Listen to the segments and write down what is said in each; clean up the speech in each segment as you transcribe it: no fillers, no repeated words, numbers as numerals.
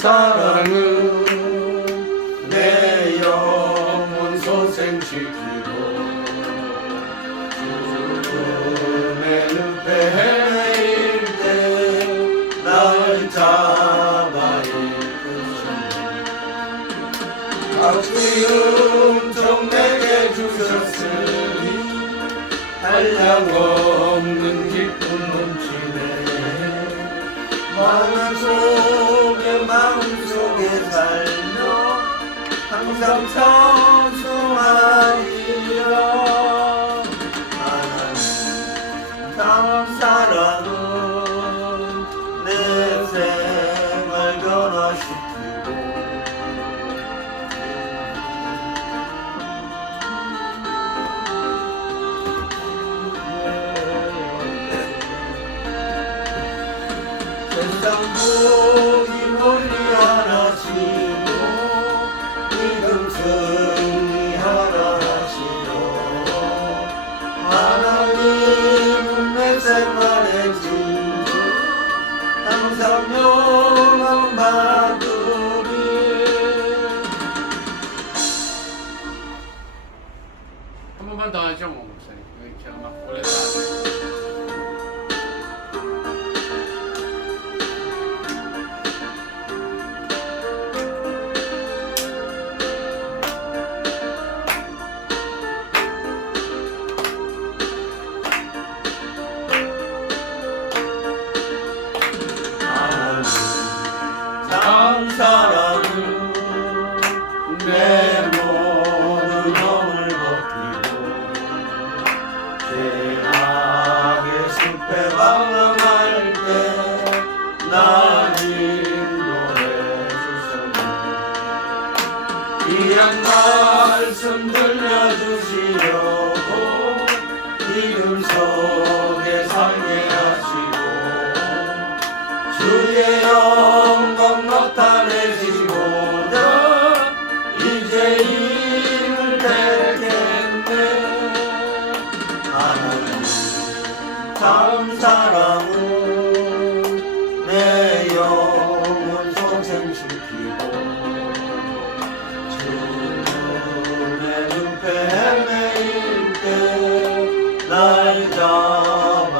사랑은 내 영혼 소생시키고 죽음의 늪에 헤매일 때 날 잡아 이끄시니 아버지 은총 내게 주셨으니 한량없는 기쁨 넘치네 마음 속에 살며 항상 찬송하리라 하나님 참 사랑은 내 생활 변화시키고 세상 복이 멀리 하나시고 믿음 승리하라 하시오 하나님은 내 생활의 진주 항상 영광 받으리 한 번만 더 하죠 뭐 목사님. 제가 막 원래 다 참 사랑은 내 모든 영을 벗기고 죄악의 숲에 방황할 때 날 인도해 주셨네 귀한 말씀 들려주시려고 이름 속에 살게 하시고 주의 영광 나타내시고자 이제 이를 택했네 하나님 참 사랑은 내 영혼 소생시키고 주님의 늪에 헤매일 때 날 잡아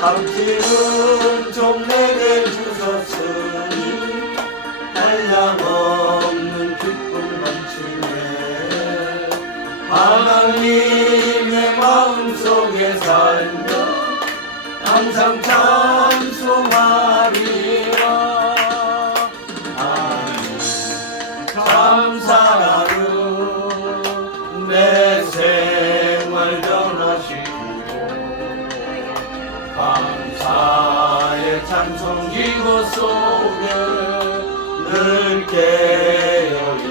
당신은 좀 내게 주셨으니 한량없는 기쁨 넘치네 하나님의 마음속에 살며 항상 찬송하리라 하나님 참 사랑은 내 생활 변화시키고 감사의 찬송 기도 속에 늘 깨어있겠네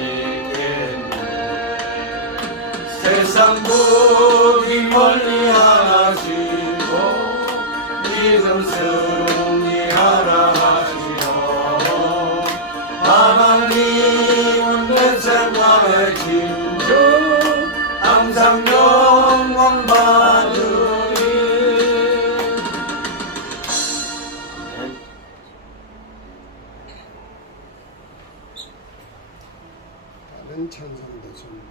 세상 복이 멀리 하시고 믿음 승리하라 하시오 하나님은 내 생활의 진주 항상 영광 받으리 다른 찬송도 좀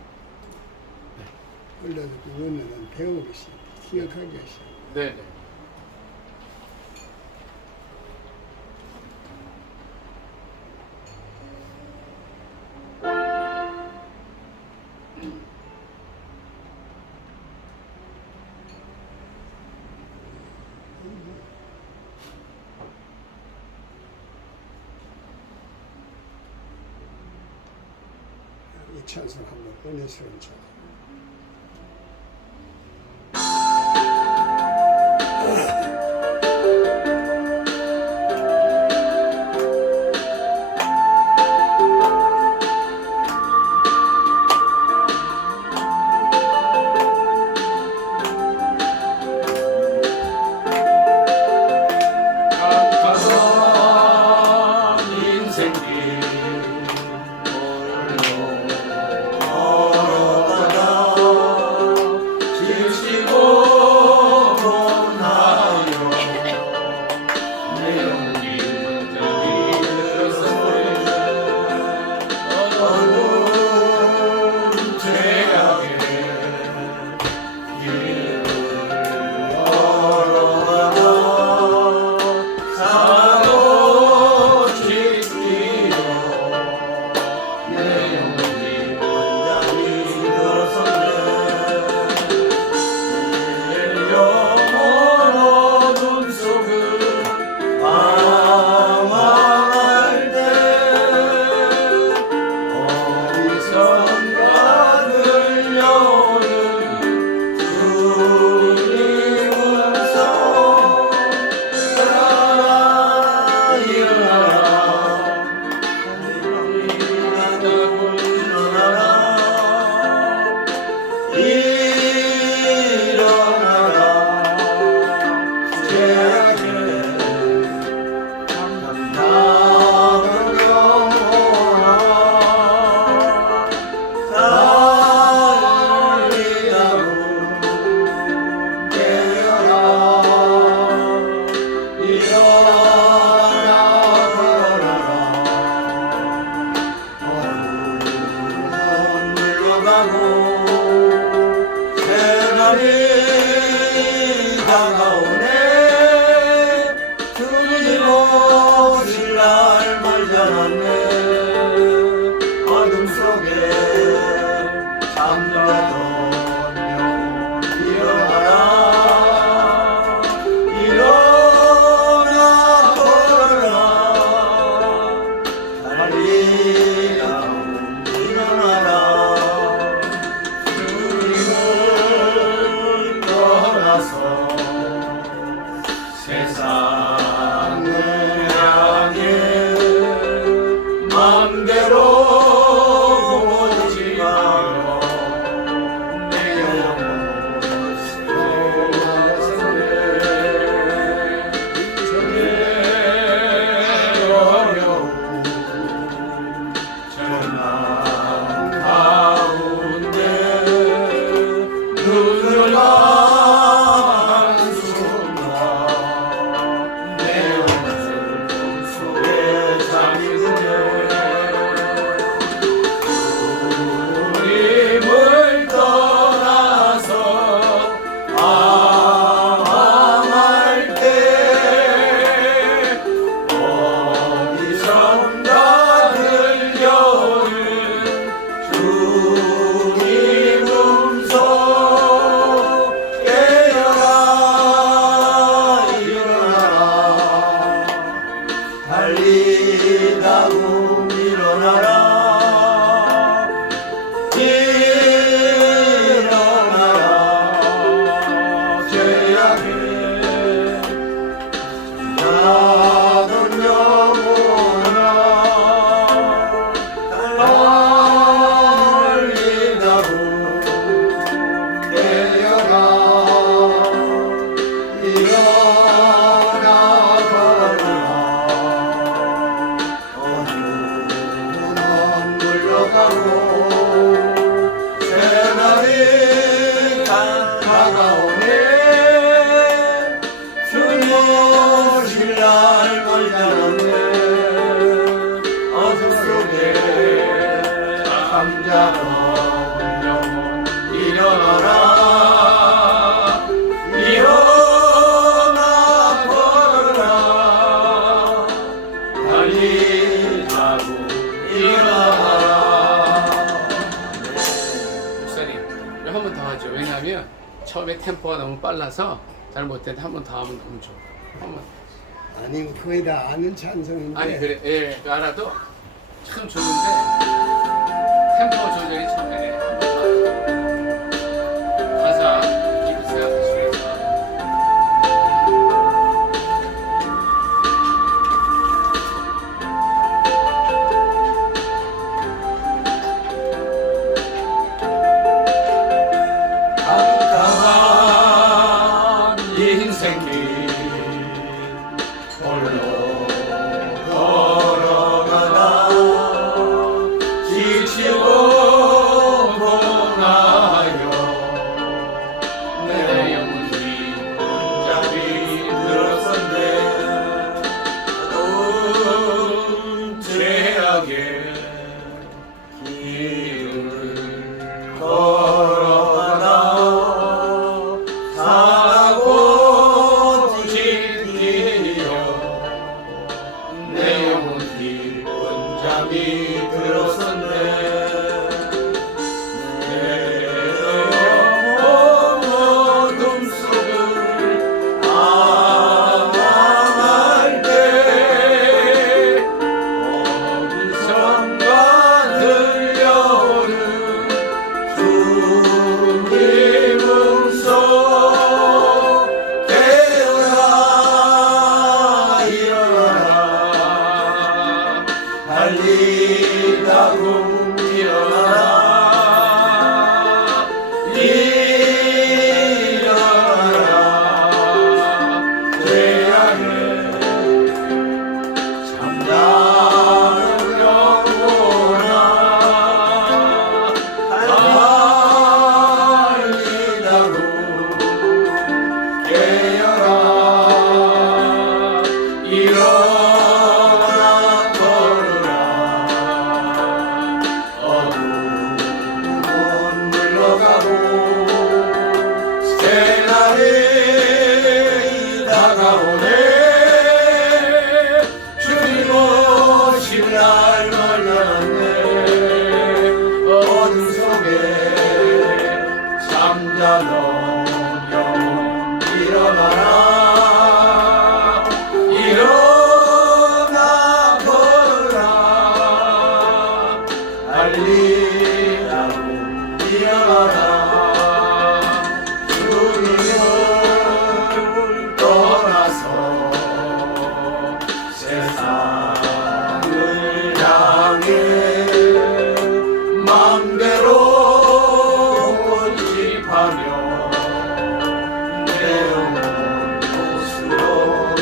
올려듣고 원하는 배우기 기억하게 하시오. 네네. 이 찬송 한번 은혜스러운 찬송. 걸어가다 사고 싶기로 내 영혼이 완전히 들어섰네 영원 어둠 속을 방황할 때 어디선가 들려오는 주님 음성 다가오네 주님 오실 날 멀지 않았네 어둠 속에 잠자던 영혼 일어나라 일어나 걸어라 달리라 일어나라 주님을 떠나서 세상을 향해 맘대로 오지 마요 내 영혼 내 어려움 전남 가운데 눈을 한숨과 내 영혼 속에 잠이 드네 주님을 떠나서 방황할 때 어디선가 들려오는 주님 음성 깨어라 일어나라 달리다고 일어나라 일어나라 죄악에 나던 영혼아 달리다고 깨어라 일어나 걸어라 어둠은 물러가고 새날이 다가오네 주님 오실 날 멀지 않았네 어둠 속에 잠자던 영혼 일어나라 일어나 걸어라 달리자고 일어나라 목사님 한 번 더 하죠. 왜냐하면 처음에 템포가 너무 빨라서 잘못된 한 번 더 하면 너무 좋아. 한번 아니 거의 다 아는 찬송인데 아니 그래 예 알아도 참 좋은데 템포 조절이 처음에 한번 더 하죠. 가사 깊이 생각하시면서 깜깜한 인생길 홀로 걸어가다 지치고 잠이 들었었네. 내 어둠 속을 앙앙할 때 어디선가 들려오는 주님 음성 깨어라 일어나라 달리라고 일어나라 일어나라 태양에 잠자는 영혼아 달리라고 깨어라 일어나 걸어라 어둠은 물러가고 새날이 다가오네 주님 오실 날 멀리않네 어둠 속에 잠자던 영혼 일어나라 일어나 걸어라 달리라고 일어나라 주님을 떠나서 세상을 향해 맘대로 고집하며 내 영혼 곳으로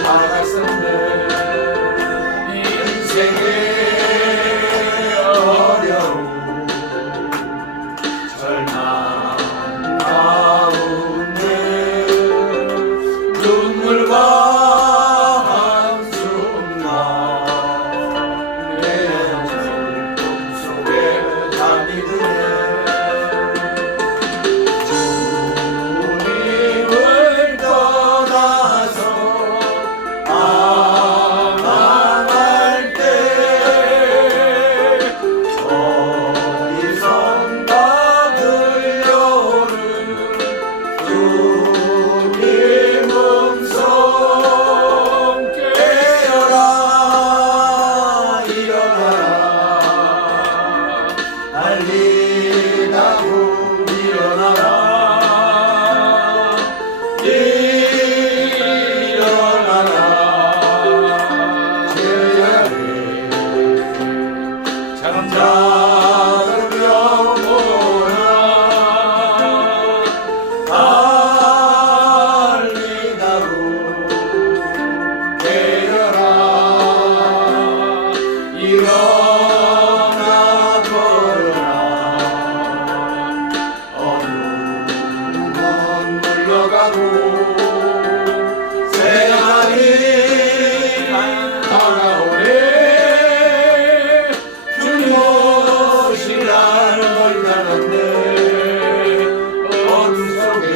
나갔었네 인생의 어려움 절망 가운데 눈물과 한숨과 내 영혼 꿈속에 잠이 드네 주님을 떠나서 앙앙할 때 어디선가 들려오는 주님 음성 깨어라 일어나라 달리라고 일어나라 일어나라 태양에 잠자는 영혼아 달리다고 깨어라 일어나 걸어라 어둠은 물러가고 새날이 다가오네 주님 오실 날 멀리않네 어둠 속에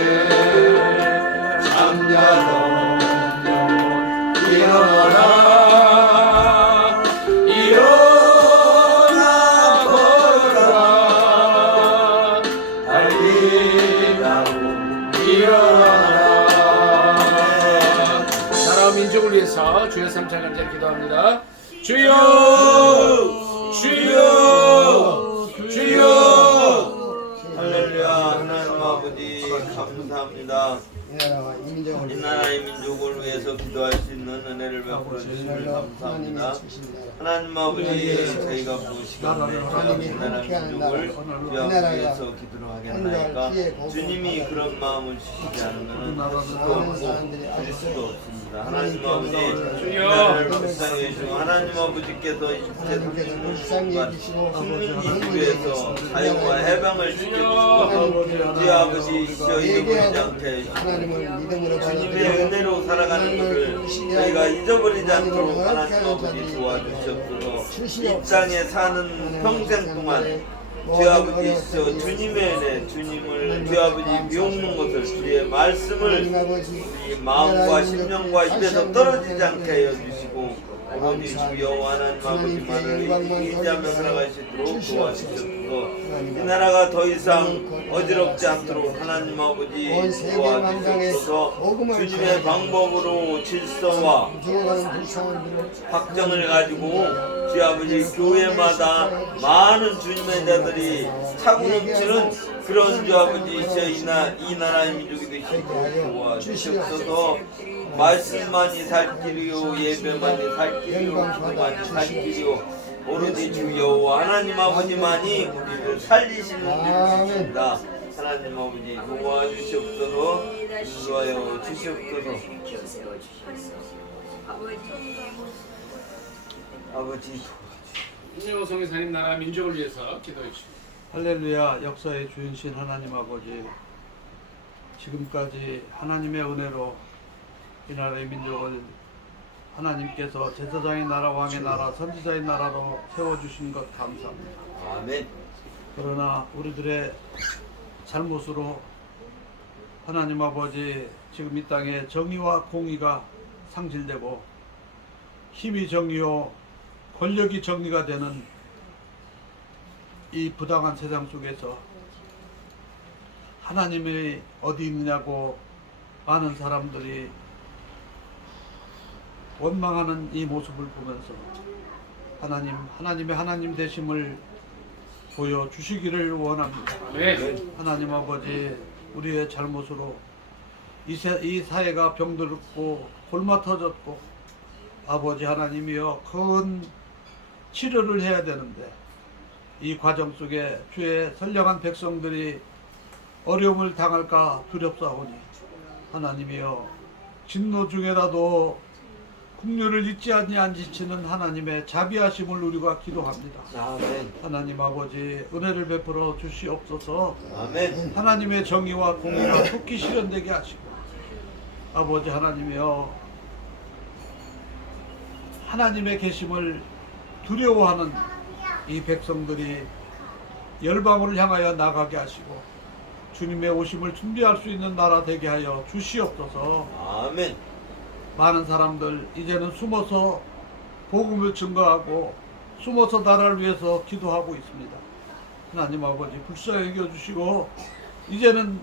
잠자던 영혼 일어나라 일어나 걸어라 달리라고 일어나라 나라와 민족을 위해서 주여 3차 감사 기도합니다. 주여 주여 주여 할렐루야 하나님 아버지 감사합니다 이 나라와 인정을 이 나라의 민족을 위해서 기도할 수 있는 은혜를 베풀어 주시길 감사합니다 하나님 아버지 저희가 그 시간에 이 나라 민족을 위해서 기도를 하겠나이까 주님이 그런 마음을 주시지 않으면 할 수도 없고 할 수도 없습니다 하나님 아버지 이 나라를 불쌍히 해주시고 하나님 아버지께서 하나님께서 불쌍히 해주시고 국민이 위해서 자유와 해방을 지켜주시고 주여 아버지 저희를 버리지 않게 해주시고 하나님을 믿음으로 주님의 은혜로 살아가는 것을 저희가 잊어버리지 않도록 하나님 아버지 도와주시옵소서 이 땅에 사는 평생 동안 주여 아버지 주님의 은혜 주님을 주여 아버지 미혹는 것을 주의 말씀을 우리 마음과 심령과 입에서 떨어지지 않게 하여 주시고 오로지 주 여호와 하나님 아버지만을 의지하며 살아가시도록 도와주시옵소서. 이 나라가 더 이상 어지럽지 않도록 하나님 아버지 도와주시옵소서. 주님의 방법으로 질서와 죽어가는 불쌍한 확정을 가지고 주 아버지 교회마다 많은 주님의 자들이 차고 넘치는 그런 주 아버지 이 나라의 민족이 되시도록 도와주시옵소서. 말씀만이 살 길이요 예배만이 살 길이요 기도만이 살 길이요 오로지 주 여호와 하나님 아버지만이 우리를 살리시는 분이십니다. 하나님 아버지 도와주시옵소서. 인도하여 주시옵소서. 아버지 임영호 성교사님 나라 민족을 위해서 기도해 주시고. 할렐루야. 역사의 주인신 하나님 아버지, 지금까지 하나님의 은혜로 이 나라의 민족을 하나님께서 제사장의 나라, 왕의 나라, 선지자의 나라로 세워주신 것 감사합니다. 아멘. 그러나 우리들의 잘못으로 하나님 아버지 지금 이 땅에 정의와 공의가 상실되고 힘이 정의요 권력이 정의가 되는 이 부당한 세상 속에서 하나님이 어디 있느냐고 많은 사람들이 원망하는 이 모습을 보면서 하나님의 하나님 되심을 보여주시기를 원합니다. 네. 하나님 아버지, 우리의 잘못으로 이 사회가 병들었고 골마 터졌고 아버지 하나님이여 큰 치료를 해야 되는데 이 과정 속에 주의 선량한 백성들이 어려움을 당할까 두렵사오니 하나님이여 진노 중에라도 국류를 잊지 아니한 지치는 하나님의 자비하심을 우리가 기도합니다. 아멘. 하나님 아버지 은혜를 베풀어 주시옵소서. 아멘. 하나님의 정의와 공의가 속히 실현되게 하시고 아버지 하나님이여 하나님의 계심을 두려워하는 이 백성들이 열방을 향하여 나가게 하시고 주님의 오심을 준비할 수 있는 나라 되게 하여 주시옵소서. 아멘. 많은 사람들 이제는 숨어서 복음을 증거하고 숨어서 나라를 위해서 기도하고 있습니다. 하나님 아버지 불쌍히 여겨주시고 이제는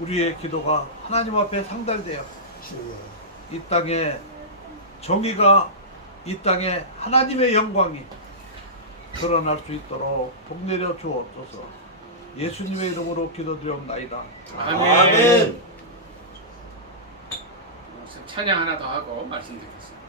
우리의 기도가 하나님 앞에 상달되어 이 땅에 정의가 이 땅에 하나님의 영광이 드러날 수 있도록 복내려 주옵소서. 예수님의 이름으로 기도드리옵나이다. 아멘. 찬양 하나 더 하고 말씀 드리겠습니다.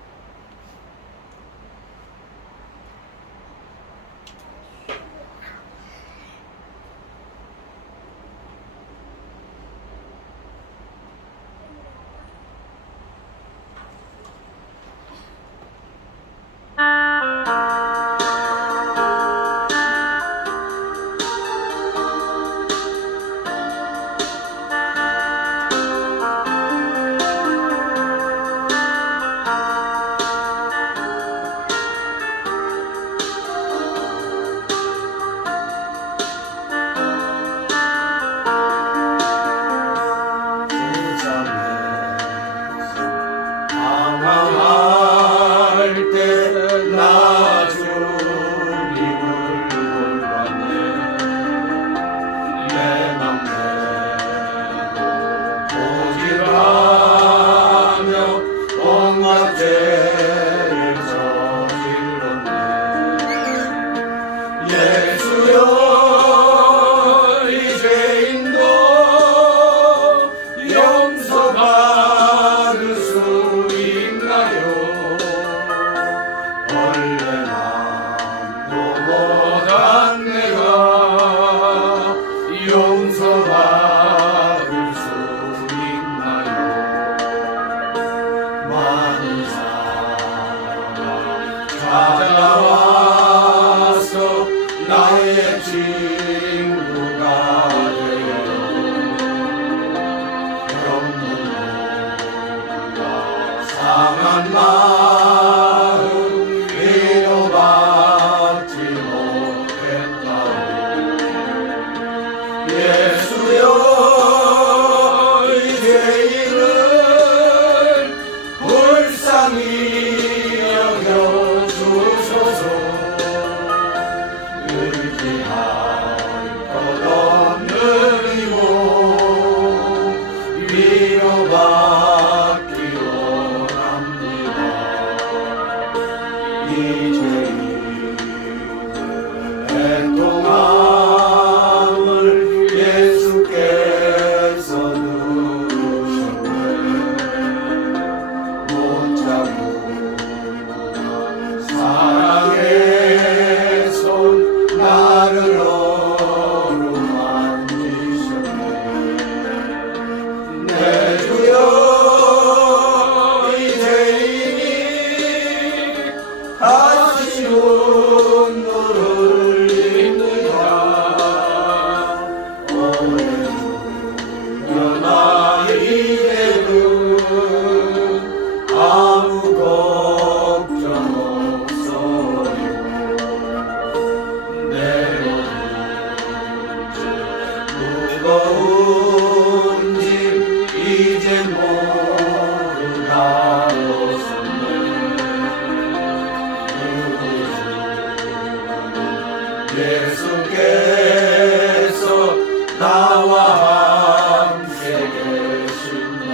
예수께서 나와 함께 계신다.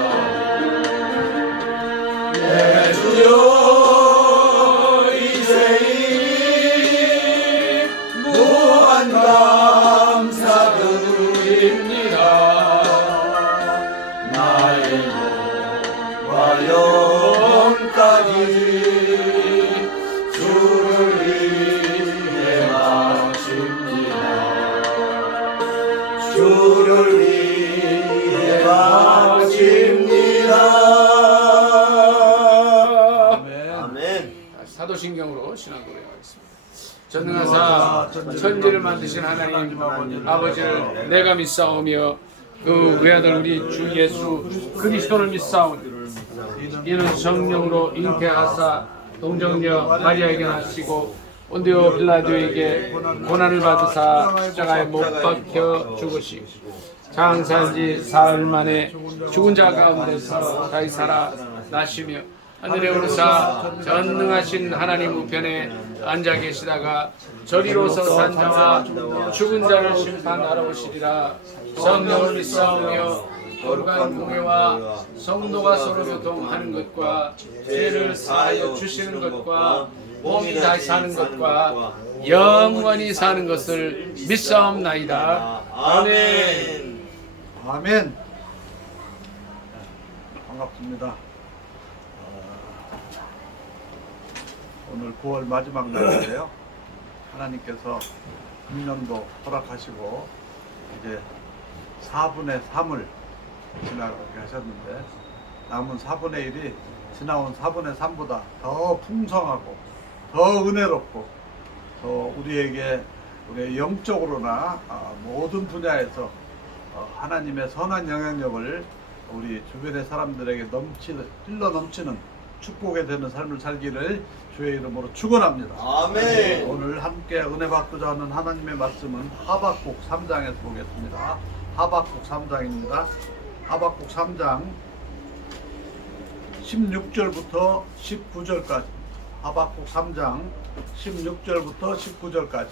내 주여 이제이 무한 감사드립니다. 나의 몸과 영혼까지 주를 위해 바칩니다. 주를 위해 바칩니다. 아멘. 사도신경으로 신앙 고백하겠습니다. 전능하사 천지를 만드신 하나님 아버지를 내가 믿사오며 그 외아들 우리 주 예수 그리스도를 믿사오니 이는 성령으로 잉태하사 동정녀 마리아에게 나시고 본디오 빌라도에게 고난을 받으사 십자가에 못 박혀 죽으시고 장사한 지 사흘 만에 죽은 자 가운데서 다시 살아 나시며 하늘에 오르사 전능하신 하나님 우편에 앉아 계시다가 저리로서 산 자와 죽은 자를 심판하러 오시리라. 성령을 믿사오며 거룩한 공회와 성도가 서로 교통하는 것과 죄를 사하여 주시는 것과 몸이 다시 사는 것과 영원히 사는 것을 믿사옵나이다. 아멘. 아멘. 반갑습니다. 오늘 9월 마지막 날인데요. 하나님께서 금년도 허락하시고 이제 4분의 3을 지나가게 하셨는데 남은 4분의 1이 지나온 4분의 3보다 더 풍성하고 더 은혜롭고 더 우리에게 우리의 영적으로나 모든 분야에서 하나님의 선한 영향력을 우리 주변의 사람들에게 흘러 넘치는 축복이 되는 삶을 살기를 주의 이름으로 축원합니다. 아멘. 오늘 함께 은혜 받고자 하는 하나님의 말씀은 하박국 3장에서 보겠습니다. 하박국 3장입니다. 하박국 3장 16절부터 19절까지. 하박국 3장 16절부터 19절까지.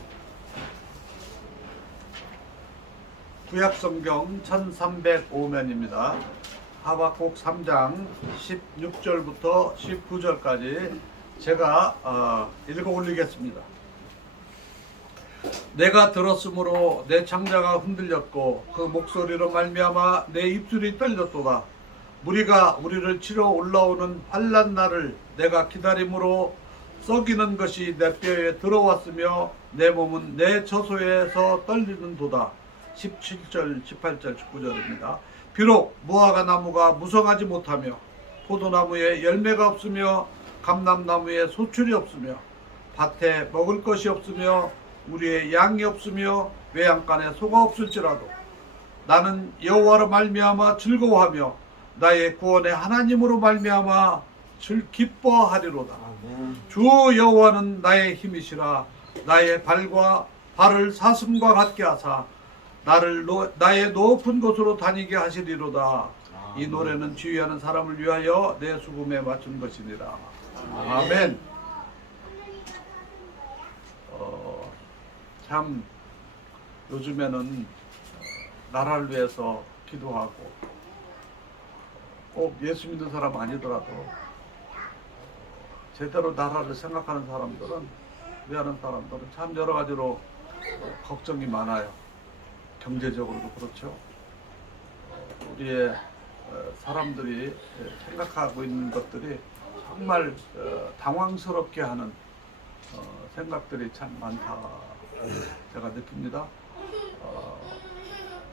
구약성경 1305면입니다. 하박국 3장 16절부터 19절까지 제가 읽어 올리겠습니다. 내가 들었으므로 내 창자가 흔들렸고 그 목소리로 말미암아 내 입술이 떨렸도다. 무리가 우리를 치러 올라오는 환난 날을 내가 기다림으로 썩이는 것이 내 뼈에 들어왔으며 내 몸은 내 처소에서 떨리는도다. 17절, 18절, 19절입니다. 비록 무화과 나무가 무성하지 못하며 포도나무에 열매가 없으며 감람나무에 소출이 없으며 밭에 먹을 것이 없으며 우리의 양이 없으며 외양간에 소가 없을지라도 나는 여호와로 말미암아 즐거워하며 나의 구원의 하나님으로 말미암아 기뻐하리로다. 주 여호와는 나의 힘이시라. 나의 발과 발을 사슴과 같게 하사 나를 나의 높은 곳으로 다니게 하시리로다. 이 노래는 지휘하는 사람을 위하여 내 수금에 맞춘 것이니라. 아멘. 참 요즘에는 나라를 위해서 기도하고 꼭 예수 믿는 사람 아니더라도 제대로 나라를 생각하는 사람들은, 우리하는 사람들은 참 여러 가지로 걱정이 많아요. 경제적으로도 그렇죠. 우리의 사람들이 생각하고 있는 것들이 정말 당황스럽게 하는 생각들이 참 많다 제가 느낍니다.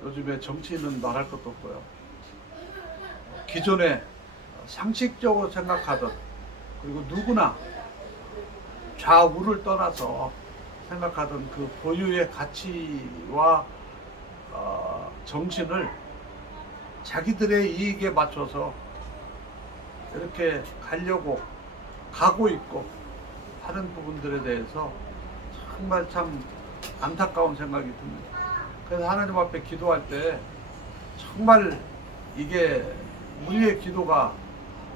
요즘에 정치인은 말할 것도 없고요. 기존에 상식적으로 생각하던, 그리고 누구나 좌우를 떠나서 생각하던 그 고유의 가치와 정신을 자기들의 이익에 맞춰서 이렇게 가려고 가고 있고 하는 부분들에 대해서 정말 참 안타까운 생각이 듭니다. 그래서 하나님 앞에 기도할 때 정말 이게 우리의 기도가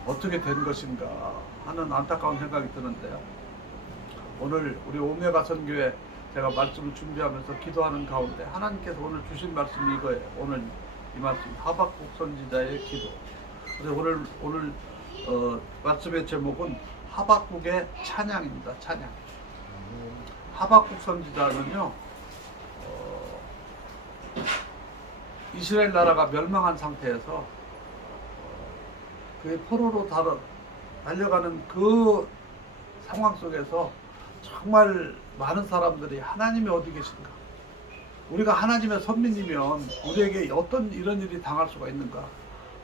어떻게 된 것인가 하는 안타까운 생각이 드는데요. 오늘 우리 오메가 선교회 제가 말씀을 준비하면서 기도하는 가운데 하나님께서 오늘 주신 말씀이 이거예요. 오늘 이 말씀, 하박국 선지자의 기도. 그래서 오늘 말씀의 제목은 하박국의 찬양입니다. 찬양. 하박국 선지자는요, 이스라엘 나라가 멸망한 상태에서 그 포로로 달려가는 그 상황 속에서 정말 많은 사람들이 하나님이 어디 계신가? 우리가 하나님의 선민이면 우리에게 어떤 이런 일이 당할 수가 있는가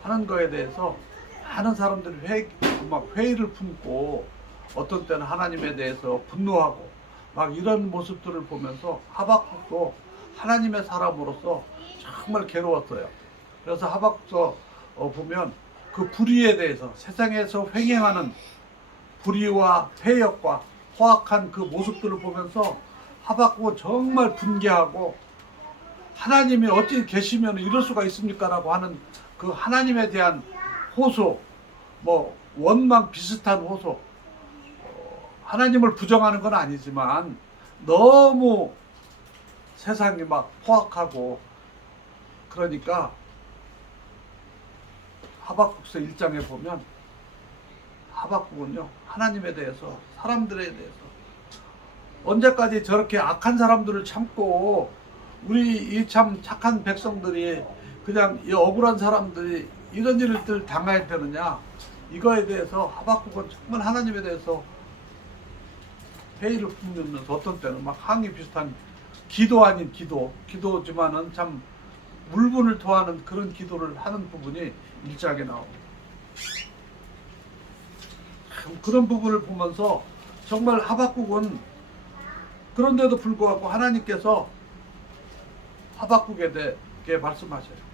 하는 거에 대해서 많은 사람들이 회의를 품고, 어떤 때는 하나님에 대해서 분노하고 막 이런 모습들을 보면서 하박국도 하나님의 사람으로서 정말 괴로웠어요. 그래서 하박국서 보면 그 불의에 대해서, 세상에서 횡행하는 불의와 회역과 포악한 그 모습들을 보면서 하박국은 정말 분개하고, 하나님이 어찌 계시면 이럴 수가 있습니까? 라고 하는 그 하나님에 대한 호소, 뭐 원망 비슷한 호소, 하나님을 부정하는 건 아니지만 너무 세상이 막 포악하고, 그러니까 하박국서 1장에 보면 하박국은요, 하나님에 대해서, 사람들에 대해서 언제까지 저렇게 악한 사람들을 참고 우리 이 참 착한 백성들이, 그냥 이 억울한 사람들이 이런 일들 당해야 되느냐, 이거에 대해서 하박국은 정말 하나님에 대해서 회의를 품으면서 어떤 때는 막 항의 비슷한 기도 아닌 기도지만은 참 물분을 토하는 그런 기도를 하는 부분이 1장에 나옵니다. 그런 부분을 보면서 정말 하박국은, 그런데도 불구하고 하나님께서 하박국에 대해 말씀하셔요.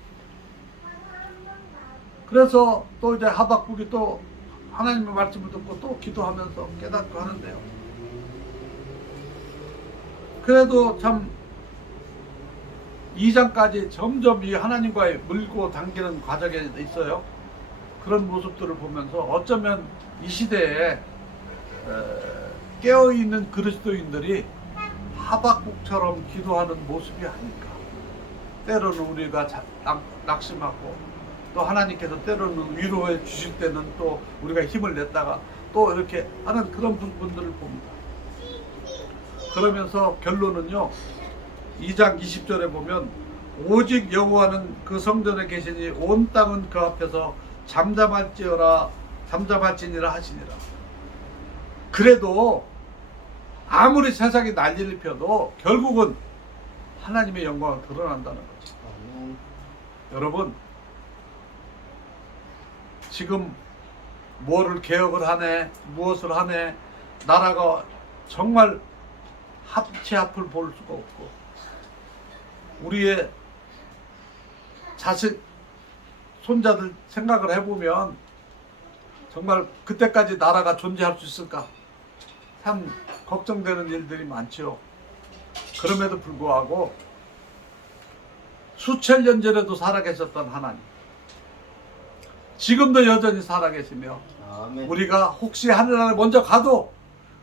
그래서 또 이제 하박국이 또 하나님의 말씀을 듣고 또 기도하면서 깨닫고 하는데요. 그래도 참 2장까지 점점 이 하나님과의 물고 당기는 과정에 있어요. 그런 모습들을 보면서 어쩌면 이 시대에 깨어있는 그리스도인들이 하박국처럼 기도하는 모습이 아닐까. 때로는 우리가 낙심하고, 또 하나님께서 때로는 위로해 주실 때는 또 우리가 힘을 냈다가 또 이렇게 하는 그런 부분들을 봅니다. 그러면서 결론은요, 2장 20절에 보면 오직 여호와는 그 성전에 계시니 온 땅은 그 앞에서 잠잠할지니라 하시니라. 그래도 아무리 세상이 난리를 펴도 결국은 하나님의 영광을 드러난다는 거죠. 여러분, 지금 뭐를 개혁을 하네, 무엇을 하네, 나라가 정말 합치 앞을 볼 수가 없고, 우리의 자식, 손자들 생각을 해보면 정말 그때까지 나라가 존재할 수 있을까? 참 걱정되는 일들이 많죠. 그럼에도 불구하고 수천 년 전에도 살아계셨던 하나님, 지금도 여전히 살아계시며, 아멘. 우리가 혹시 하늘나라에 먼저 가도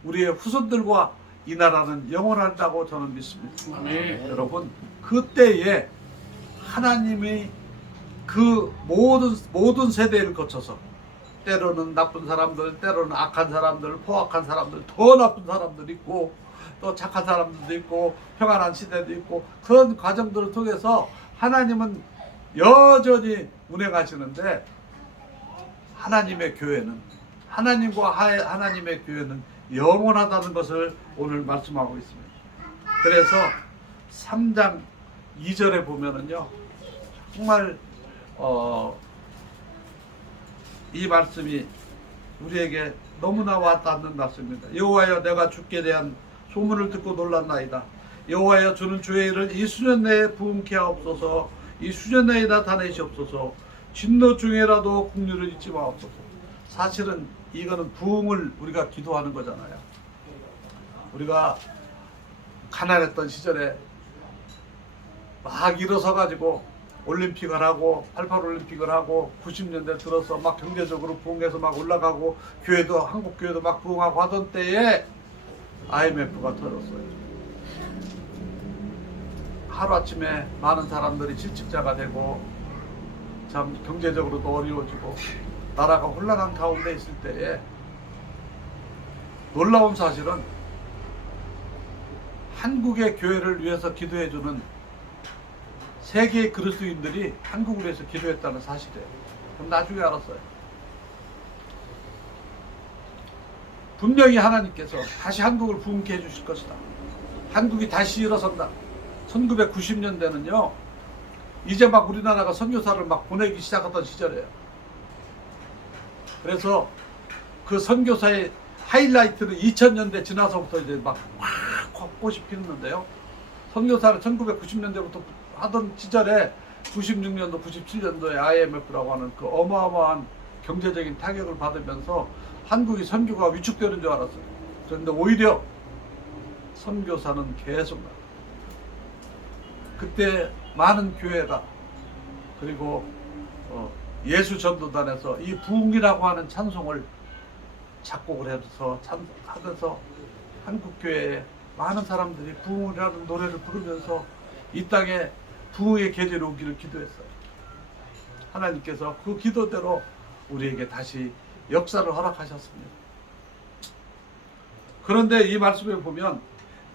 우리의 후손들과 이 나라는 영원한다고 저는 믿습니다. 아멘. 여러분, 그때에 하나님이 그 모든 세대를 거쳐서 때로는 나쁜 사람들, 때로는 악한 사람들, 포악한 사람들, 더 나쁜 사람들 있고 또 착한 사람들도 있고 평안한 시대도 있고 그런 과정들을 통해서 하나님은 여전히 운행하시는데 하나님의 교회는 하나님과 하나님의 교회는 영원하다는 것을 오늘 말씀하고 있습니다. 그래서 3장 2절에 보면은요 정말 이 말씀이 우리에게 너무나 와닿는 말씀입니다. 여호와여 내가 주께 대한 소문을 듣고 놀랐나이다. 여호와여 주는 주의 일을 이 수년 내에 부응케 하옵소서. 이 수년 내에 나타내시옵소서. 진노 중에라도 긍휼을 잊지 마옵소서. 사실은 이거는 부흥을 우리가 기도하는 거잖아요. 우리가 가난했던 시절에 막 일어서 가지고 올림픽을 하고 88 올림픽을 하고 90년대 들어서 막 경제적으로 부흥해서 막 올라가고 교회도 한국 교회도 막 부흥하고 하던 때에 IMF가 터졌어요. 하루아침에 많은 사람들이 실직자가 되고 참 경제적으로도 어려워지고 나라가 혼란한 가운데 있을 때에 놀라운 사실은 한국의 교회를 위해서 기도해주는 세계의 그리스도인들이 한국을 위해서 기도했다는 사실이에요. 그럼 나중에 알았어요. 분명히 하나님께서 다시 한국을 부흥케 해주실 것이다. 한국이 다시 일어선다. 1990년대는요 이제 막 우리나라가 선교사를 막 보내기 시작했던 시절이에요. 그래서 그 선교사의 하이라이트는 2000년대 지나서부터 이제 막 꽃이 피는데요. 선교사를 1990년대부터 하던 시절에 96년도, 97년도에 IMF라고 하는 그 어마어마한 경제적인 타격을 받으면서 한국이 선교가 위축되는 줄 알았어요. 그런데 오히려 선교사는 계속 나요. 그때 많은 교회가 그리고 예수전도단에서 이 부흥이라고 하는 찬송을 작곡을 해서 하면서 한국교회에 많은 사람들이 부흥이라는 노래를 부르면서 이 땅에 부흥의 계절이 오기를 기도했어요. 하나님께서 그 기도대로 우리에게 다시 역사를 허락하셨습니다. 그런데 이 말씀에 보면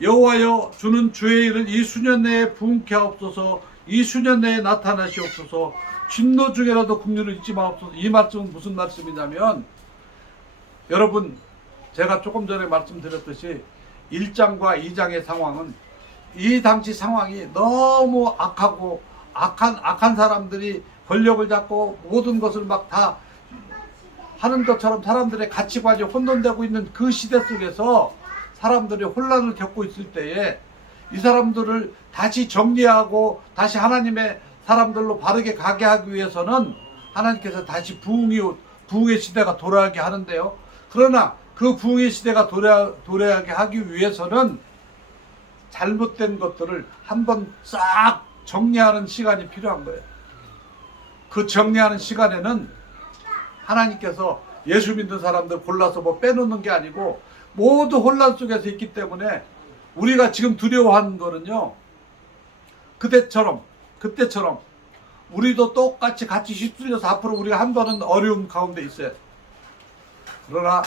여호와여 주는 주의 일을 이 수년 내에 부흥케 하옵소서. 이 수년 내에 나타나시옵소서. 진노 중에라도 긍휼을 잊지 마옵소서. 이 말씀은 무슨 말씀이냐면 여러분 제가 조금 전에 말씀드렸듯이 1장과 2장의 상황은 이 당시 상황이 너무 악하고 악한 사람들이 권력을 잡고 모든 것을 막 다 하는 것처럼 사람들의 가치관이 혼돈되고 있는 그 시대 속에서 사람들이 혼란을 겪고 있을 때에 이 사람들을 다시 정리하고 다시 하나님의 사람들로 바르게 가게 하기 위해서는 하나님께서 다시 부흥의 시대가 돌아가게 하는데요. 그러나 그 부흥의 시대가 돌아가게 하기 위해서는 잘못된 것들을 한번 싹 정리하는 시간이 필요한 거예요. 그 정리하는 시간에는 하나님께서 예수 믿는 사람들 골라서 뭐 빼놓는 게 아니고 모두 혼란 속에서 있기 때문에 우리가 지금 두려워하는 거는요. 그때처럼 우리도 똑같이 같이 휩쓸려서 앞으로 우리가 한 번은 어려운 가운데 있어요. 그러나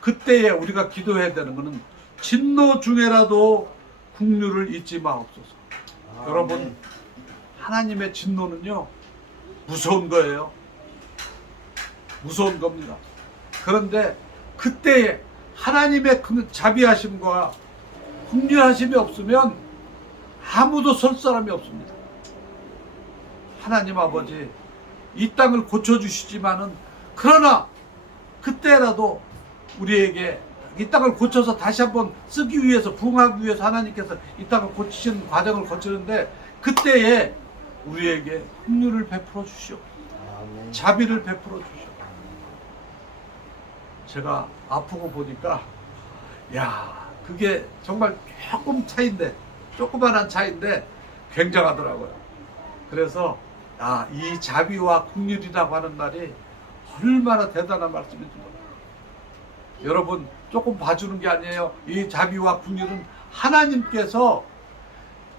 그때에 우리가 기도해야 되는 것은 진노 중에라도 긍휼을 잊지 마옵소서. 여러분 하나님의 진노는요 무서운 거예요. 무서운 겁니다. 그런데 그때에 하나님의 그 자비하심과 긍휼하심이 없으면 아무도 설 사람이 없습니다. 하나님 아버지 이 땅을 고쳐주시지만은 그러나 그때라도 우리에게 이 땅을 고쳐서 다시 한번 쓰기 위해서 부흥하기 위해서 하나님께서 이 땅을 고치시는 과정을 거치는데 그때에 우리에게 긍휼을 베풀어 주시오. 자비를 베풀어 주시오. 제가 아프고 보니까 야 그게 정말 조그만한 차이인데 굉장하더라고요. 그래서 이 자비와 긍휼이라고 하는 말이 얼마나 대단한 말씀인지 몰라요. 여러분 조금 봐주는 게 아니에요. 이 자비와 긍휼은 하나님께서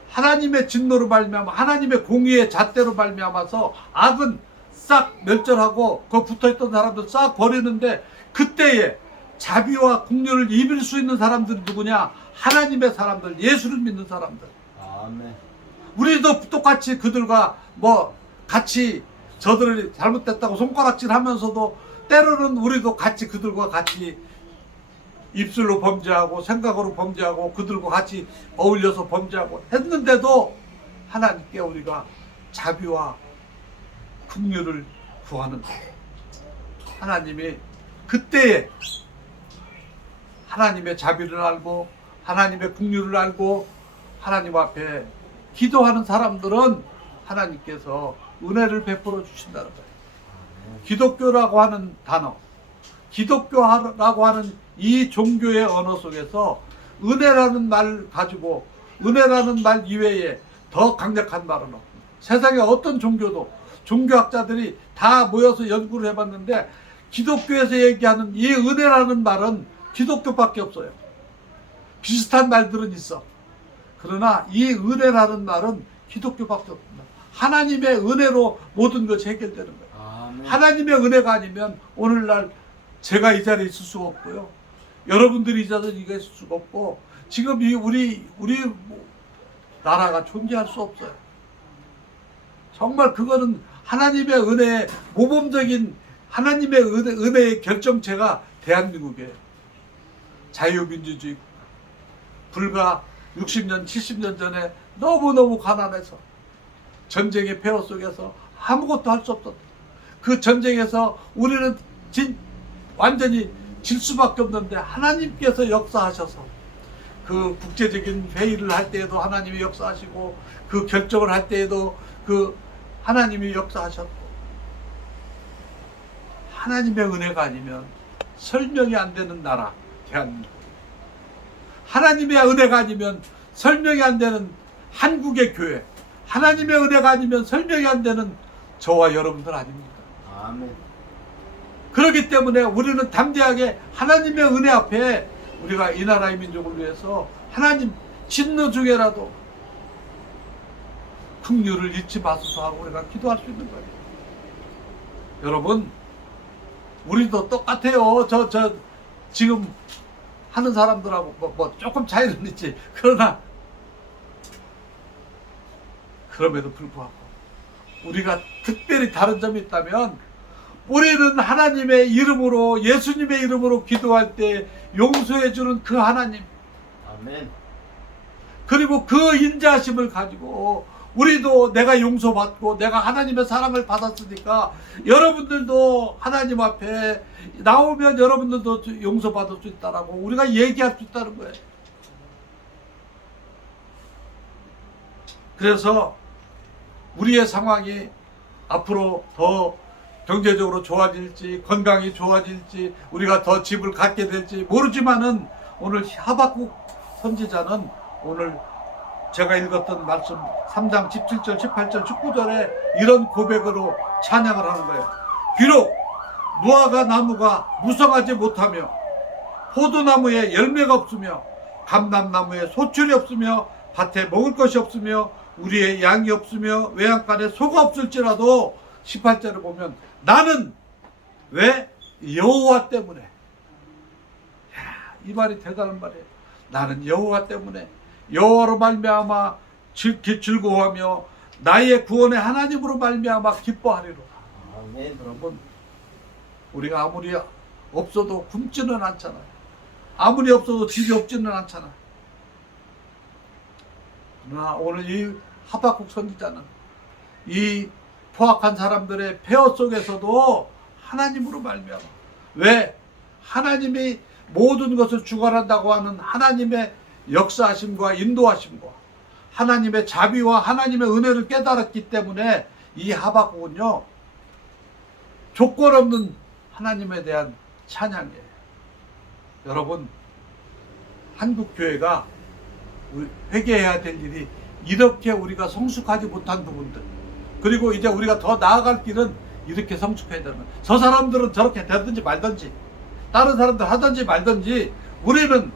하나님의 진노로 말미암아 하나님의 공의의 잣대로 말미암아서 악은 싹 멸절하고 그 붙어있던 사람들 싹 버리는데 그때에 자비와 긍휼을 입을 수 있는 사람들이 누구냐? 하나님의 사람들, 예수를 믿는 사람들. 아멘. 우리도 똑같이 그들과 뭐 같이 저들이 잘못됐다고 손가락질 하면서도 때로는 우리도 같이 그들과 같이 입술로 범죄하고 생각으로 범죄하고 그들과 같이 어울려서 범죄하고 했는데도 하나님께 우리가 자비와 긍휼을 구하는 하나님이 그때에 하나님의 자비를 알고 하나님의 긍휼을 알고 하나님 앞에 기도하는 사람들은 하나님께서 은혜를 베풀어 주신다는 거예요. 기독교라고 하는 단어, 기독교라고 하는 이 종교의 언어 속에서 은혜라는 말 가지고 은혜라는 말 이외에 더 강력한 말은 없고 세상의 어떤 종교도 종교학자들이 다 모여서 연구를 해봤는데 기독교에서 얘기하는 이 은혜라는 말은 기독교밖에 없어요. 비슷한 말들은 있어. 그러나 이 은혜라는 말은 기독교밖에 없습니다. 하나님의 은혜로 모든 것이 해결되는 거예요. 아멘. 하나님의 은혜가 아니면 오늘날 제가 이 자리에 있을 수가 없고요. 여러분들이 이 자리에 있을 수가 없고 지금 이 우리 나라가 존재할 수 없어요. 정말 그거는 하나님의 은혜의 모범적인 하나님의 은혜의 결정체가 대한민국이에요. 자유민주주의 불과 60년, 70년 전에 너무너무 가난해서 전쟁의 폐허 속에서 아무것도 할 수 없었다. 그 전쟁에서 우리는 완전히 질 수밖에 없는데 하나님께서 역사하셔서 그 국제적인 회의를 할 때에도 하나님이 역사하시고 그 결정을 할 때에도 그 하나님이 역사하셨고 하나님의 은혜가 아니면 설명이 안 되는 나라 대한민국, 하나님의 은혜가 아니면 설명이 안 되는 한국의 교회, 하나님의 은혜가 아니면 설명이 안 되는 저와 여러분들 아닙니까? 아멘. 그렇기 때문에 우리는 담대하게 하나님의 은혜 앞에 우리가 이 나라의 민족을 위해서 하나님 진노 중에라도 긍휼을 잊지 마소서 하고 우리가 기도할 수 있는 거예요. 여러분 우리도 똑같아요. 저 지금 하는 사람들하고 뭐 조금 차이는 있지. 그러나 그럼에도 불구하고 우리가 특별히 다른 점이 있다면 우리는 하나님의 이름으로 예수님의 이름으로 기도할 때 용서해 주는 그 하나님, 아멘. 그리고 그 인자하심을 가지고 우리도 내가 용서받고 내가 하나님의 사랑을 받았으니까 여러분들도 하나님 앞에 나오면 여러분들도 용서받을 수 있다라고 우리가 얘기할 수 있다는 거예요. 그래서 우리의 상황이 앞으로 더 경제적으로 좋아질지 건강이 좋아질지 우리가 더 집을 갖게 될지 모르지만은 오늘 하박국 선지자는 오늘 제가 읽었던 말씀 3장 17절 18절 19절에 이런 고백으로 찬양을 하는 거예요. 비록 무화과 나무가 무성하지 못하며 포도나무에 열매가 없으며 감람나무에 소출이 없으며 밭에 먹을 것이 없으며 우리의 양이 없으며 외양간에 소가 없을지라도 18절을 보면 나는 왜? 여호와 때문에. 이 말이 대단한 말이에요. 나는 여호와 때문에 여호와로 말미암아 즐거워하며 나의 구원의 하나님으로 말미암아 기뻐하리로다. 아멘. 여러분 우리가 아무리 없어도 굶지는 않잖아요. 아무리 없어도 집이 없지는 않잖아요. 그러나 오늘 이 하박국 선지자는 이 포악한 사람들의 폐허 속에서도 하나님으로 말미암아. 왜? 하나님이 모든 것을 주관한다고 하는 하나님의 역사하심과 인도하심과 하나님의 자비와 하나님의 은혜를 깨달았기 때문에 이 하박국은요 조건 없는 하나님에 대한 찬양이에요. 여러분 한국교회가 회개해야 될 일이 이렇게 우리가 성숙하지 못한 부분들, 그리고 이제 우리가 더 나아갈 길은 이렇게 성숙해야 되는 거예요. 저 사람들은 저렇게 되든지 말든지 다른 사람들 하든지 말든지 우리는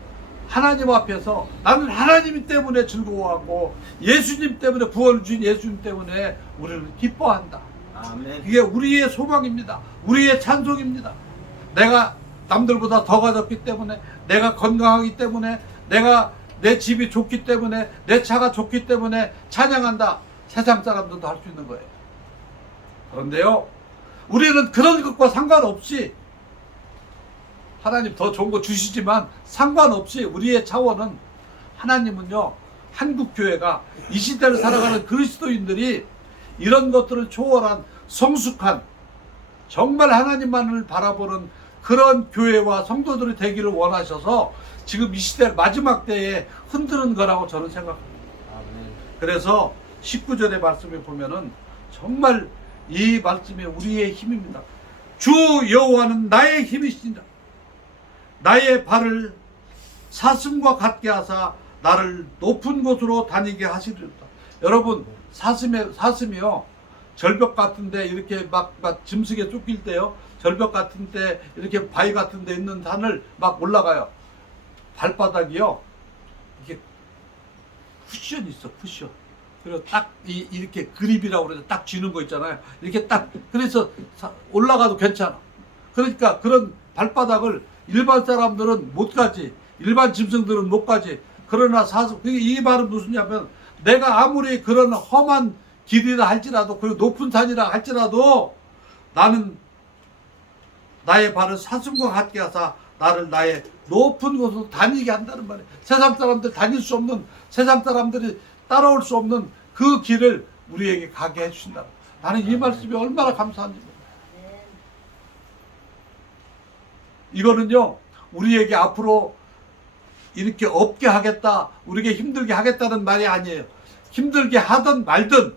하나님 앞에서 나는 하나님 때문에 즐거워하고 예수님 때문에 구원을 주신 예수님 때문에 우리는 기뻐한다. 아멘. 이게 우리의 소망입니다. 우리의 찬송입니다. 내가 남들보다 더 가졌기 때문에, 내가 건강하기 때문에, 내가 내 집이 좋기 때문에, 내 차가 좋기 때문에 찬양한다. 세상 사람들도 할 수 있는 거예요. 그런데요, 우리는 그런 것과 상관없이, 하나님 더 좋은 거 주시지만 상관없이 우리의 차원은, 하나님은요, 한국교회가 이 시대를 살아가는 그리스도인들이 이런 것들을 초월한 성숙한, 정말 하나님만을 바라보는 그런 교회와 성도들이 되기를 원하셔서 지금 이 시대 마지막 때에 흔드는 거라고 저는 생각합니다. 아멘. 그래서 19절의 말씀에 보면은 정말 이 말씀이 우리의 힘입니다. 주 여호와는 나의 힘이시니라. 나의 발을 사슴과 같게 하사 나를 높은 곳으로 다니게 하시리로다. 여러분, 사슴이요, 절벽 같은데 이렇게 막 짐승에 쫓길 때요, 절벽 같은데 이렇게 바위 같은데 있는 산을 막 올라가요. 발바닥이요, 이게 쿠션이 있어, 쿠션. 그리고 딱 이렇게 그립이라고 그래서 딱 쥐는 거 있잖아요. 이렇게 딱, 그래서 올라가도 괜찮아. 그러니까 그런 발바닥을 일반 사람들은 못 가지, 일반 짐승들은 못 가지. 그러나 사슴, 이 말은 무슨냐면, 내가 아무리 그런 험한 길이라 할지라도, 그리고 높은 산이라 할지라도 나는 나의 발을 사슴과 같게 하사 나를 나의 높은 곳으로 다니게 한다는 말이에요. 세상 사람들 다닐 수 없는, 세상 사람들이 따라올 수 없는 그 길을 우리에게 가게 해주신다. 나는 이 말씀이 얼마나 감사한지. 이거는요, 우리에게 앞으로 이렇게 없게 하겠다, 우리에게 힘들게 하겠다는 말이 아니에요. 힘들게 하든 말든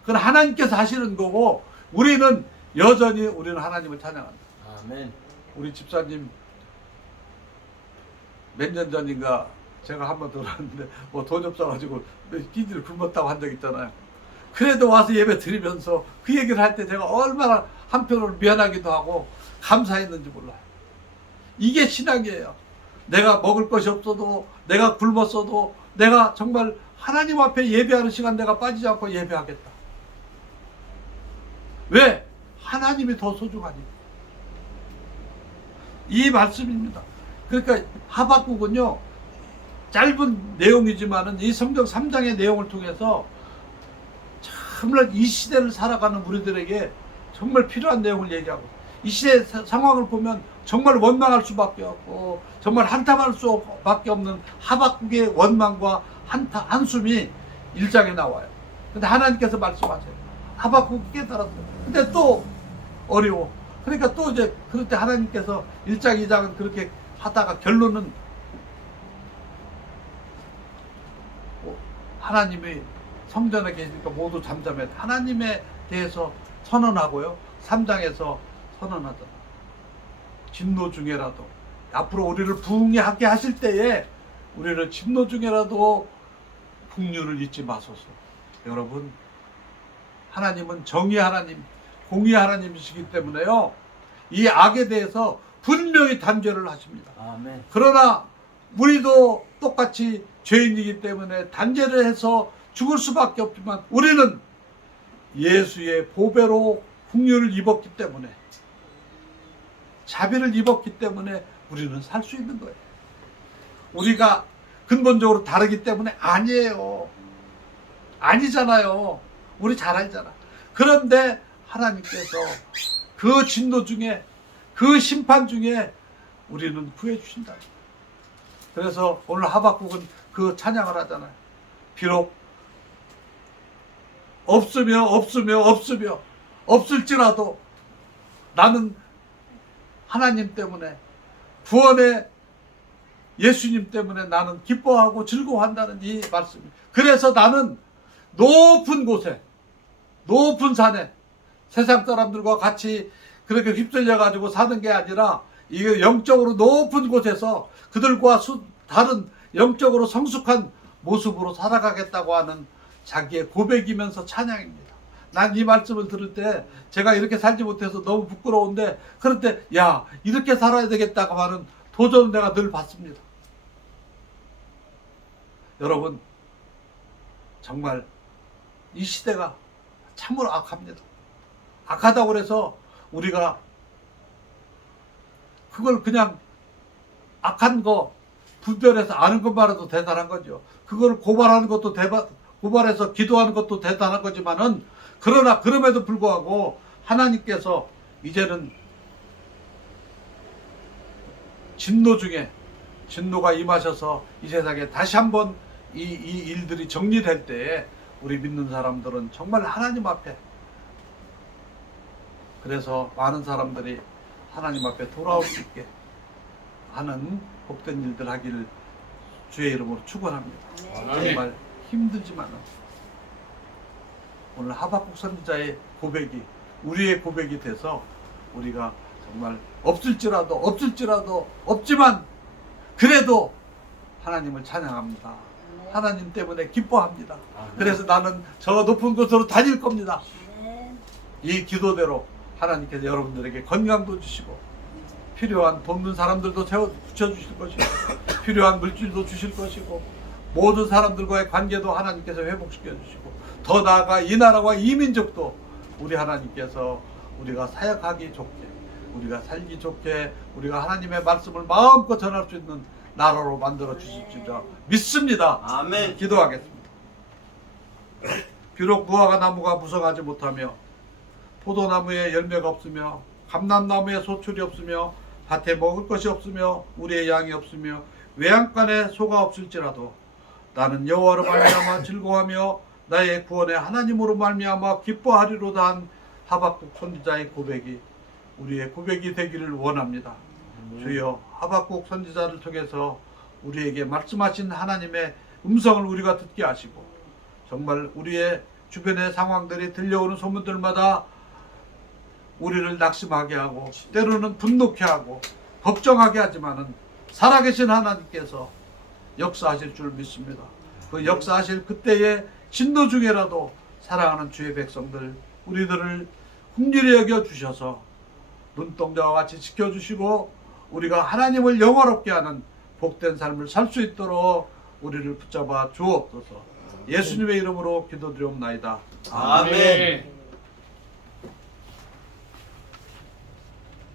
그건 하나님께서 하시는 거고, 우리는 여전히 우리는 하나님을 찬양한다. 아멘. 우리 집사님 몇 년 전인가 제가 한번 들었는데 뭐 돈이 없어가지고 끼니를 굶었다고 한 적 있잖아요. 그래도 와서 예배 드리면서 그 얘기를 할 때 제가 얼마나 한편으로 미안하기도 하고 감사했는지 몰라요. 이게 신앙이에요. 내가 먹을 것이 없어도, 내가 굶었어도, 내가 정말 하나님 앞에 예배하는 시간 내가 빠지지 않고 예배하겠다. 왜? 하나님이 더 소중하니. 이 말씀입니다. 그러니까 하박국은요, 짧은 내용이지만은 이 성경 3장의 내용을 통해서 정말 이 시대를 살아가는 우리들에게 정말 필요한 내용을 얘기하고, 이 시대 상황을 보면 정말 원망할 수밖에 없고, 정말 한탄할 수밖에 없는 하박국의 원망과 한숨이 1장에 나와요. 근데 하나님께서 말씀하세요. 하박국이 깨달았어요. 근데 또 어려워. 그러니까 또 이제 그럴 때 하나님께서 1장, 2장은 그렇게 하다가 결론은 하나님이 성전에 계시니까 모두 잠잠해. 하나님에 대해서 선언하고요. 3장에서 선언하잖아. 진노 중에라도, 앞으로 우리를 부흥하게 하실 때에 우리를 진노 중에라도 긍휼을 잊지 마소서. 여러분, 하나님은 정의 하나님, 공의 하나님이시기 때문에요, 이 악에 대해서 분명히 단죄를 하십니다. 아멘. 그러나 우리도 똑같이 죄인이기 때문에 단죄를 해서 죽을 수밖에 없지만, 우리는 예수의 보배로 긍휼을 입었기 때문에, 자비를 입었기 때문에 우리는 살 수 있는 거예요. 우리가 근본적으로 다르기 때문에 아니에요. 아니잖아요. 우리 잘 알잖아. 그런데 하나님께서 그 진노 중에, 그 심판 중에 우리는 구해 주신다. 그래서 오늘 하박국은 그 찬양을 하잖아요. 비록 없을지라도 나는 하나님 때문에, 구원의 예수님 때문에 나는 기뻐하고 즐거워한다는 이 말씀입니다. 그래서 나는 높은 곳에, 높은 산에 세상 사람들과 같이 그렇게 휩쓸려 가지고 사는 게 아니라, 이게 영적으로 높은 곳에서 그들과 다른 영적으로 성숙한 모습으로 살아가겠다고 하는 자기의 고백이면서 찬양입니다. 난 이 말씀을 들을 때 제가 이렇게 살지 못해서 너무 부끄러운데, 그럴 때 야, 이렇게 살아야 되겠다고 하는 도전을 내가 늘 받습니다. 여러분, 정말 이 시대가 참으로 악합니다. 악하다고 해서 우리가 그걸 그냥 악한 거 분별해서 아는 것만으로도 대단한 거죠. 그걸 고발하는 것도 고발해서 기도하는 것도 대단한 거지만은, 그러나 그럼에도 불구하고 하나님께서 이제는 진노 중에 진노가 임하셔서 이 세상에 다시 한번 이 일들이 정리될 때에 우리 믿는 사람들은 정말 하나님 앞에, 그래서 많은 사람들이 하나님 앞에 돌아올 수 있게 하는 복된 일들 하기를 주의 이름으로 축원합니다. 정말 힘들지만은 오늘 하박국 선지자의 고백이 우리의 고백이 돼서 우리가 정말 없을지라도 없지만 그래도 하나님을 찬양합니다. 하나님 때문에 기뻐합니다. 그래서 나는 저 높은 곳으로 다닐 겁니다. 이 기도대로 하나님께서 여러분들에게 건강도 주시고 필요한 돕는 사람들도 붙여주실 것이고 필요한 물질도 주실 것이고 모든 사람들과의 관계도 하나님께서 회복시켜 주시고 더 나아가 이 나라와 이 민족도 우리 하나님께서 우리가 사역하기 좋게, 우리가 살기 좋게, 우리가 하나님의 말씀을 마음껏 전할 수 있는 나라로 만들어 주실 줄 믿습니다. 아멘. 기도하겠습니다. 비록 무화과 나무가 무성하지 못하며 포도나무에 열매가 없으며 감람나무에 소출이 없으며 밭에 먹을 것이 없으며 우리의 양이 없으며 외양간에 소가 없을지라도 나는 여호와로 말미암아 즐거워하며 나의 구원의 하나님으로 말미암아 기뻐하리로다 한 하박국 선지자의 고백이 우리의 고백이 되기를 원합니다. 주여, 하박국 선지자를 통해서 우리에게 말씀하신 하나님의 음성을 우리가 듣게 하시고 정말 우리의 주변의 상황들이 들려오는 소문들마다 우리를 낙심하게 하고 때로는 분노케 하고 걱정하게 하지만은 살아계신 하나님께서 역사하실 줄 믿습니다. 그 역사하실 그때의 진노 중에라도 사랑하는 주의 백성들 우리들을 긍휼히 여겨 주셔서 눈동자와 같이 지켜주시고 우리가 하나님을 영화롭게 하는 복된 삶을 살 수 있도록 우리를 붙잡아 주옵소서. 예수님의 이름으로 기도드리옵나이다. 아멘.